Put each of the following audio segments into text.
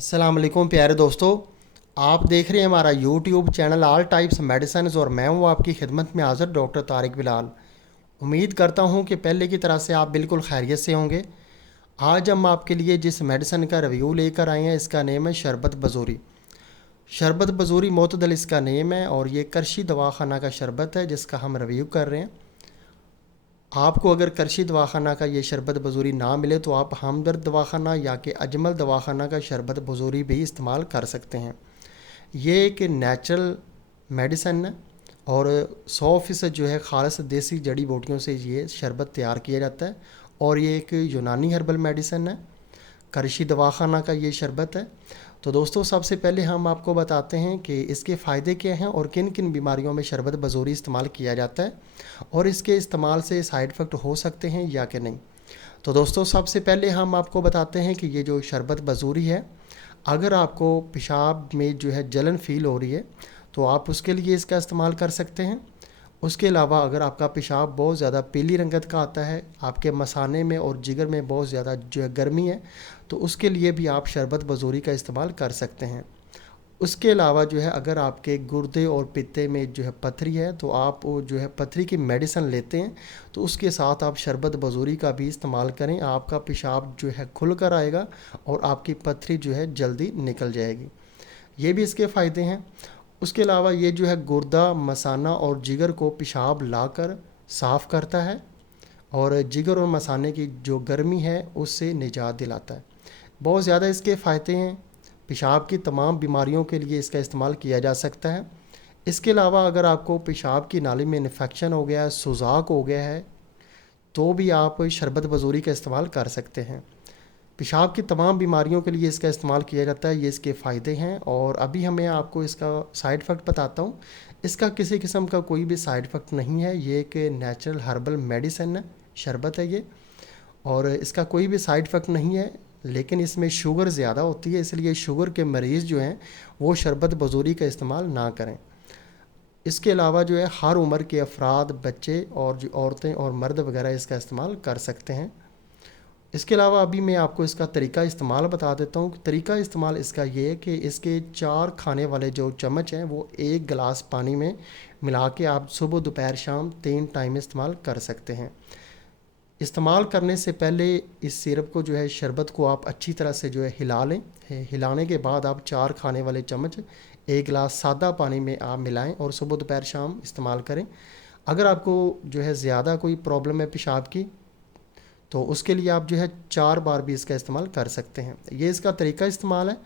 अस्सलाम वालेकुम प्यारे दोस्तों, आप देख रहे हैं हमारा YouTube channel all types medicine और मैं हूं आपकी खिदमत में हाज़िर डॉक्टर तारिक बिलाल। उम्मीद करता हूं कि पहले की तरह से आप बिल्कुल खैरियत से होंगे। आज हम आपके लिए जिस मेडिसिन का रिव्यू लेकर आए हैं इसका नेम है शरबत बजूरी। शरबत बजूरी मोतदल इसका नेम है और ये करशी दवाखाना का शरबत है जिसका हम रिव्यू कर रहे हैं। आपको अगर करशी दवाखाना का ये शरबत बजूरी ना मिले तो आप हमदर्द दवाखाना या कि अजमल दवाखाना का शरबत बजूरी भी इस्तेमाल कर सकते हैं। ये एक नेचुरल मेडिसन है और 100% जो है ख़ालिस देसी जड़ी बूटियों से ये शरबत तैयार किया जाता है और ये एक यूनानी हर्बल मेडिसन है। करशी दवाखाना का ये शरबत है। तो दोस्तों, सबसे पहले हम आपको बताते हैं कि इसके फ़ायदे क्या हैं और किन किन बीमारियों में शरबत बजूरी इस्तेमाल किया जाता है और इसके इस्तेमाल से साइड इफ़ेक्ट हो सकते हैं या कि नहीं। तो दोस्तों, सबसे पहले हम आपको बताते हैं कि ये जो शरबत बजूरी है, अगर आपको पेशाब में जो है जलन फ़ील हो रही है तो आप उसके लिए इसका इस्तेमाल कर सकते हैं। उसके अलावा अगर आपका पेशाब बहुत ज़्यादा पीली रंगत का आता है, आपके मसाने में और जिगर में बहुत ज़्यादा जो है गर्मी है, तो उसके लिए भी आप शरबत बजूरी का इस्तेमाल कर सकते हैं। उसके अलावा जो है अगर आपके गुर्दे और पित्ते में जो है पथरी है तो आप वो जो है पथरी की मेडिसिन लेते हैं तो उसके साथ आप शरबत बजूरी का भी इस्तेमाल करें। आपका पेशाब जो है खुल कर आएगा और आपकी पथरी जो है जल्दी निकल जाएगी। ये भी इसके फ़ायदे हैं। उसके अलावा ये जो है गुर्दा, मसाना और जिगर को पेशाब लाकर साफ़ करता है और जिगर और मसाने की जो गर्मी है उससे निजात दिलाता है। बहुत ज़्यादा इसके फ़ायदे हैं। पेशाब की तमाम बीमारियों के लिए इसका इस्तेमाल किया जा सकता है। इसके अलावा अगर आपको पेशाब की नाली में इन्फेक्शन हो गया है, सुजाक हो गया है, तो भी आप शरबत बजूरी का इस्तेमाल कर सकते हैं। पेशाब की तमाम बीमारियों के लिए इसका इस्तेमाल किया जाता है। ये इसके फ़ायदे हैं और अभी हमें आपको इसका साइड इफ़ेक्ट बताता हूँ। इसका किसी किस्म का कोई भी साइड इफ़ेक्ट नहीं है। ये एक नेचुरल हर्बल मेडिसिन है, शरबत है ये, और इसका कोई भी साइड इफ़ेक्ट नहीं है। लेकिन इसमें शुगर ज़्यादा होती है, इसलिए शुगर के मरीज़ जो हैं वो शरबत बजूरी का इस्तेमाल ना करें। इसके अलावा जो है हर उम्र के अफराद, बच्चे और जो औरतें और मर्द वगैरह इसका इस्तेमाल कर सकते हैं। इसके अलावा अभी मैं आपको इसका तरीका इस्तेमाल बता देता हूँ। तरीका इस्तेमाल इसका ये है कि इसके 4 खाने वाले जो चम्मच हैं वो 1 गिलास पानी में मिला के आप सुबह, दोपहर, शाम 3 टाइम इस्तेमाल कर सकते हैं। इस्तेमाल करने से पहले इस सिरप को जो है शरबत को आप अच्छी तरह से जो है हिला लें। हिलाने के बाद आप 4 खाने वाले चम्मच 1 गिलास सादा पानी में आप मिलाएं और सुबह, दोपहर, शाम इस्तेमाल करें। अगर आपको जो है ज़्यादा कोई प्रॉब्लम है पेशाब की तो उसके लिए आप जो है 4 बार भी इसका इस्तेमाल कर सकते हैं। ये इसका तरीका इस्तेमाल है।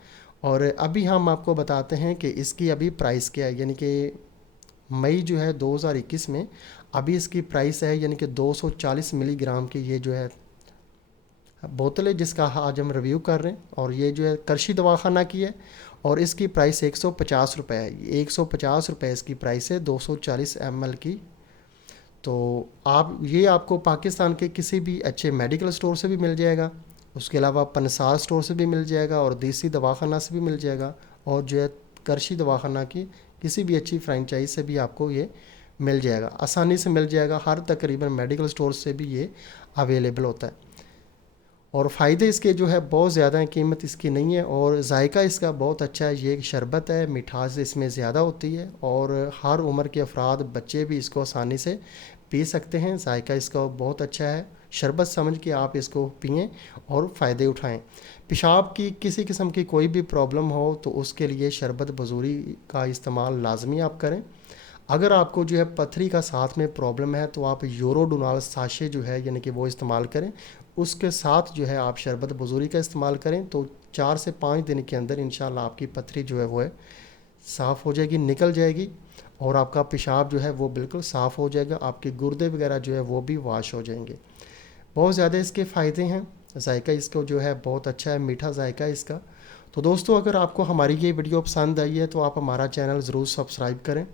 और अभी हम आपको बताते हैं कि इसकी अभी प्राइस क्या है। यानी कि मई जो है 2021 में अभी इसकी प्राइस है यानी कि 240 मिलीग्राम की ये जो है बोतल है जिसका आज हम रिव्यू कर रहे हैं। और ये जो है करशी दवाखाना की है और इसकी प्राइस 150 रुपये है। 150 रुपये इसकी प्राइस है 240 ml की। तो आप ये आपको पाकिस्तान के किसी भी अच्छे मेडिकल स्टोर से भी मिल जाएगा। उसके अलावा पनसार स्टोर से भी मिल जाएगा और देसी दवाखाना से भी मिल जाएगा और जो है करशी दवाखाना की किसी भी अच्छी फ्रेंचाइज से भी आपको ये मिल जाएगा, आसानी से मिल जाएगा। हर तकरीबन मेडिकल स्टोर से भी ये अवेलेबल होता है। और फ़ायदे इसके जो है बहुत ज़्यादा हैं, कीमत इसकी नहीं है और जायका इसका बहुत अच्छा है। ये एक शरबत है, मिठास इसमें ज़्यादा होती है और हर उम्र के अफराद, बच्चे भी इसको आसानी से पी सकते हैं। जायका इसका बहुत अच्छा है। शरबत समझ के आप इसको पिएं और फ़ायदे उठाएं। पेशाब की किसी किस्म की कोई भी प्रॉब्लम हो तो उसके लिए शरबत बजूरी का इस्तेमाल लाजमी आप करें। अगर आपको जो है पथरी का साथ में प्रॉब्लम है तो आप यूरोडोनाल साशे जो है यानी कि वो इस्तेमाल करें। उसके साथ जो है आप शरबत बजूरी का इस्तेमाल करें तो 4 से 5 दिन के अंदर इंशाल्लाह आपकी पथरी जो है वो है साफ़ हो जाएगी, निकल जाएगी और आपका पेशाब जो है वो बिल्कुल साफ़ हो जाएगा। आपके गुर्दे वगैरह जो है वो भी वाश हो जाएंगे। बहुत ज़्यादा इसके फ़ायदे हैं। जायका इसको जो है बहुत अच्छा है, मीठा जायका है इसका। तो दोस्तों, अगर आपको हमारी ये वीडियो पसंद आई है तो आप हमारा चैनल ज़रूर सब्सक्राइब करें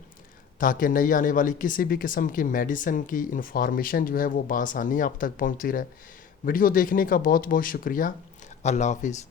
ताकि नई आने वाली किसी भी किस्म की मेडिसिन की इन्फॉर्मेशन जो है वो बआसानी आप तक पहुंचती रहे। वीडियो देखने का बहुत बहुत शुक्रिया। अल्लाह हाफिज़।